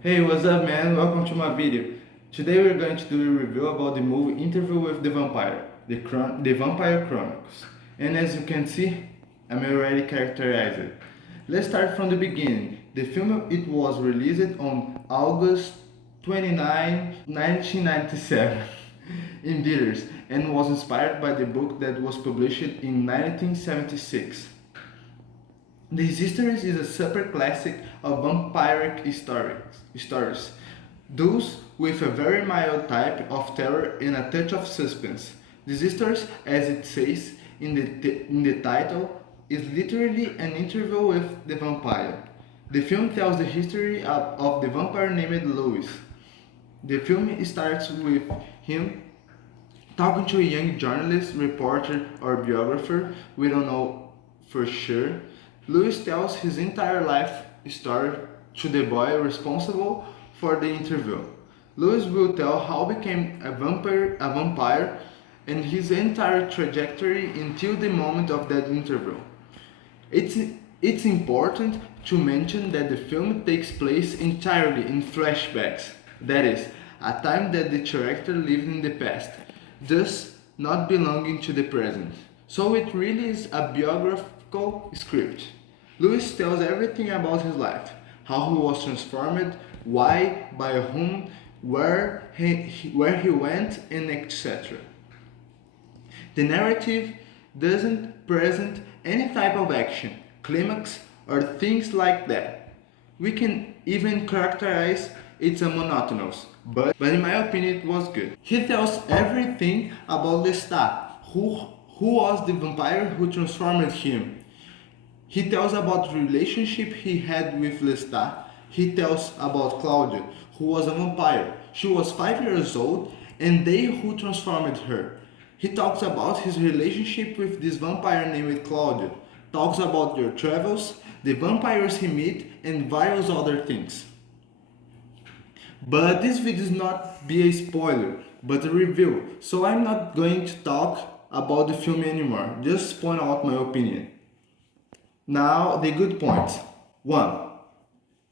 Hey, what's up, man? Welcome to my video. Today we're going to do a review about the movie Interview with the Vampire, the Vampire Chronicles. And as you can see, I'm already characterized. Let's start from the beginning. The film it was released on August 29, 1997 in theaters and was inspired by the book that was published in 1976. This history is a super classic of vampiric stories, those with a very mild type of terror and a touch of suspense. This history, as it says in the title, is literally an interview with the vampire. The film tells the history of the vampire named Louis. The film starts with him talking to a young journalist, reporter, or biographer, we don't know for sure. Lewis tells his entire life story to the boy responsible for the interview. Lewis will tell how he became a vampire and his entire trajectory until the moment of that interview. It's, it's important to mention that the film takes place entirely in flashbacks, that is, a time that the character lived in the past, thus not belonging to the present. So it really is a biographical script. Lewis tells everything about his life, how he was transformed, why, by whom, where he went, and etc. The narrative doesn't present any type of action, climax, or things like that. We can even characterize it as monotonous, but in my opinion it was good. He tells everything about Lestat, who was the vampire who transformed him. He tells about the relationship he had with Lestat. He tells about Claudia, who was a vampire. She was 5 years old and they who transformed her. He talks about his relationship with this vampire named Claudia, talks about their travels, the vampires he met, and various other things. But this video is not be a spoiler, but a review, so I'm not going to talk about the film anymore, just point out my opinion. Now, the good points. 1.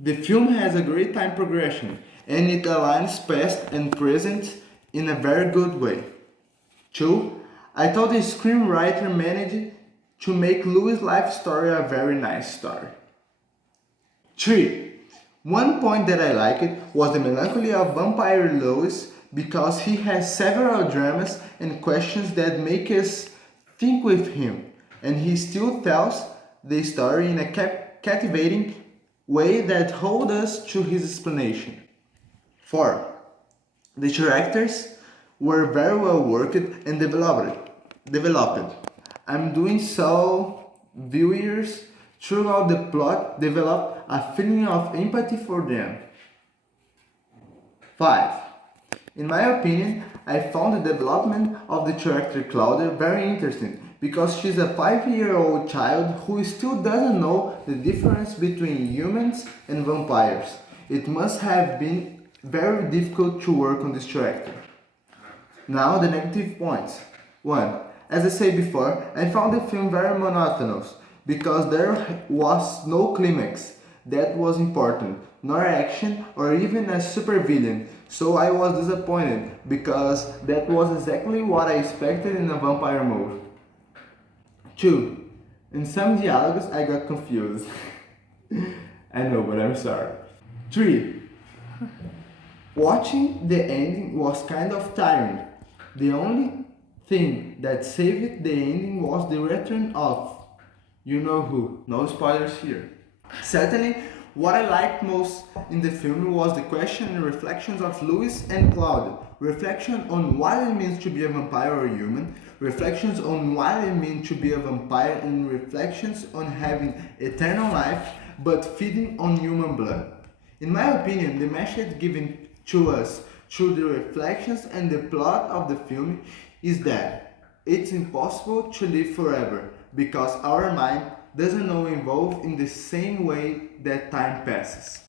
The film has a great time progression and it aligns past and present in a very good way. 2. I thought the screenwriter managed to make Louis' life story a very nice story. 3. One point that I liked was the melancholy of vampire Louis because he has several dramas and questions that make us think with him, and he still tells the story in a captivating way that holds us to his explanation. 4. The characters were very well worked and developed. I'm doing so viewers throughout the plot develop a feeling of empathy for them. 5. In my opinion, I found the development of the character Claudia very interesting because she's a 5-year-old child who still doesn't know the difference between humans and vampires. It must have been very difficult to work on this character. Now the negative points. 1. As I said before, I found the film very monotonous because there was no climax that was important, nor action or even a supervillain. So I was disappointed because that was exactly what I expected in a vampire movie. 2. In some dialogues I got confused. I know, but I'm sorry. 3. Watching the ending was kind of tiring. The only thing that saved the ending was the return of you know who. No spoilers here. Certainly, what I liked most in the film was the question and reflections of Louis and Claudia. Reflection on what it means to be a vampire or a human, reflections on what it means to be a vampire, and reflections on having eternal life but feeding on human blood. In my opinion, the message given to us through the reflections and the plot of the film is that it's impossible to live forever because our mind doesn't know evolve in the same way that time passes.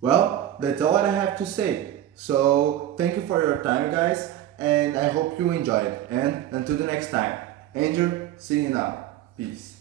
Well, that's all I have to say. So, thank you for your time, guys, and I hope you enjoyed. And until the next time, Andrew, see you now. Peace.